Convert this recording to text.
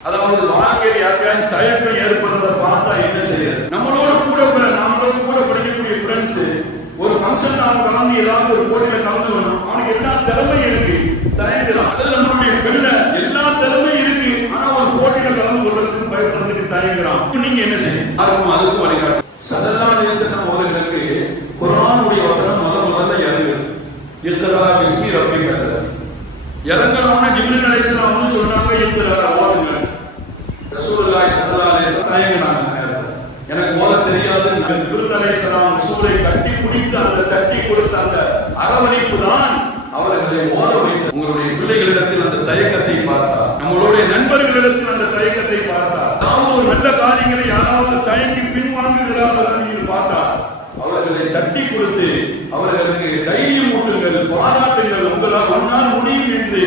அதாவது வாழ்க்கையில் யாருக்காவது தயக்கம் ஏற்படுறத பார்த்தா என்ன செய்யறது? நம்மளோட கூட ப- நம்மளோட கூட படிக்கக்கூடிய ஃப்ரெண்ட்ஸ் ஒரு ஃபங்க்ஷன் அவன் கலந்து ஏதாவது ஒரு போட்டியில கலந்து வரணும். அவனுக்கு எல்லா திறமையும் இருக்கு. தயங்குறான் அது நம்மளுடைய பெண்ண எல்லா திறமையும் இருக்கு. ஆனா ஒரு போட்டியில கலந்து கொள்றதுக்கு பயப்படுறதுக்கு தயங்குறான். நீங்க என்ன செய்யணும்? அதுக்கும் அதுக்கும் வழிகாட்டு சதல்லா தேசன அவர்களுக்கு குரானுடைய வசனம் முத முதல்ல இறங்குது இத்தலா விஸ்மி ரப்பிக்கிறது இறங்கணும்னா ஜிப்ரில் அலைஹிஸ்ஸலாம் வந்து சொன்னாங்க இத்தலா. எனக்கு ஓத தெரியாது. ஜிப்ரில் அலைஹிஸ்ஸலாம் ரசூலை கட்டி பிடித்து அந்த தட்டி கொடுத்த அந்த அரவணைப்பு தான் அவர்களை ஓத வைத்து உங்களுடைய பிள்ளைகளிடத்தில் அந்த தயக்கத்தை பார்த்தார். நம்மளுடைய நண்பர்களிடத்தில் அந்த தயக்கத்தை பார்த்தார். அதாவது ஒரு நல்ல காரியங்களை யாராவது தயங்கி பின்வாங்குகிறார்கள் நீங்கள் பார்த்தார் அவர்களை தட்டி கொடுத்து அவர்களுக்கு தைரியம் ஊட்டுங்கள் பாராட்டுங்கள். உங்களால் ஒன்றால் முடியும் என்று